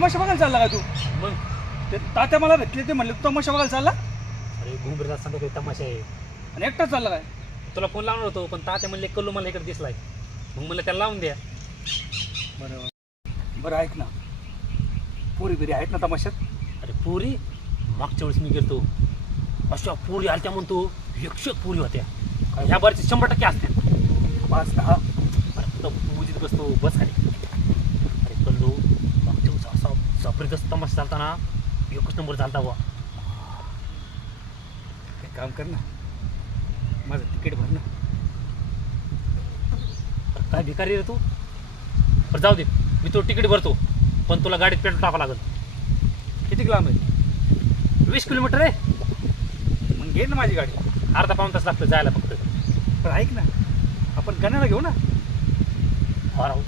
तमाशा बघायला चालला का तू? मग? ते तात्या मला भेटले ते म्हणले तू तमाशा बघायला चालला? अरे घुंबरीला संध्याकाळी तमाशा आहे. आणि एकटाच चालला काय? तुला फोन लावणार होतो पण तात्या म्हणले कल्लू मला इकडे दिसलाय. मग म्हणलं त्याला लावून द्या. बरं बरं ऐक ना. पोरी बिरी आहेत ना तमाशात? अरे पुरी? मागच्या वेळेस मी गेलतो. अशा पुरी आलत्या म्हणतो एकशे पुरी होत्या. ह्या बारचे शंभर टक्के असत्या पाच दहा. अरे फक्त मुजीत बसतो बस खाली अरे कल्लू मागच्या वेळेस असा जबरदस्त तमाशा चालता ना एकच नंबर चालता बुवा. एक काम कर ना. माझं तिकीट भर ना. अरे काय भिकारी रे तू? बरं जाऊ दे. मी तो तिकीट भरतो. पण तुला गाडीत पेट्रोल टाकावं लागेल. किती लांब आहे? वीस किलोमीटर आहे. मग घे ना माझी गाडी. अर्धा पाऊन तास लागतो जायला फक्त. पण ऐक ना. आपण गण्याला घेऊ ना हा राहू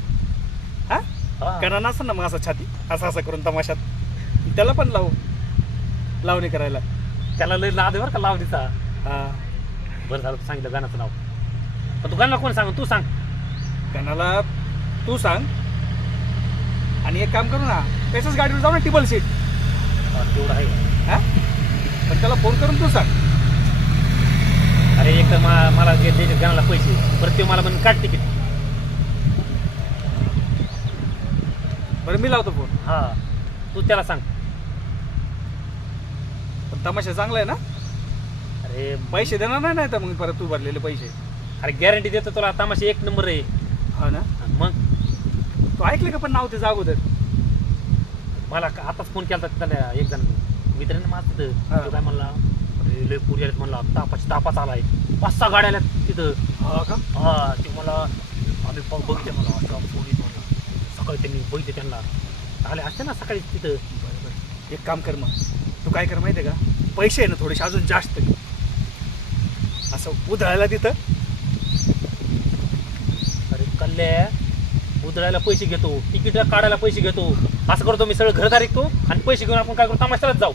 हा गणा नसं ना मग असं छाती? असं असं करून तमाशात. त्याला पण लावू. लावणी करायला. त्याला लय लाद आहे बरं का लावणीचा. हा. बरं झालं तू सांगितलं गाण्याचं नाव. पण तू गाण्याला कोण सांग? तू सांग. गणाला तू सांग. आणि एक काम करू ना त्याच्याच गाडीवर जाऊ ना टिबल सीट. हा, तेवढं आहे. हा? पण त्याला फोन करून तू सांग. अरे एक तर मा- मला जे द्यायचे गाण्याला पैसे परत ते मला म्हणून काढ तिकीट. बरं मी लावतो फोन. हा. तू त्याला सांग. पण तमाशा चांगला आहे ना? अरे पैसे देणार नाही नाही तर मग परत तू भरलेले पैसे. अरे गॅरंटी देतो तुला तमाशा एक नंबर आहे. हा ना? मग? तू ऐकलं का पण नाव ते अगोदर? मला का- आताच फोन केला त्याला एक जण. मित्रांनी माझं हा. तिथं तो काय म्हणला अरे लय पुरी आलेत म्हणला तापाची तापाच आलाय. पाच सहा गाड्या आल्यात तिथं. हा का? हा ते मला आम्ही पाहून बघितले मला अशा पोलीस म्हणला. सकाळी त्यांनी बघितले त्यांना आले असते ना सकाळी तिथं बरं बरं एक काम कर मग. तू काय कर माहिती आहे का? पैसे आहे ना थोडेसे अजून जास्त. असं उधळायला तिथं. अरे कल्ल्या उधळायला पैसे घेतो तिकीट काढायला पैसे घेतो. असं करतो मी सगळं घरदार ऐकतो आणि पैसे घेऊन आपण काय करतो तमाशालाच जाऊ.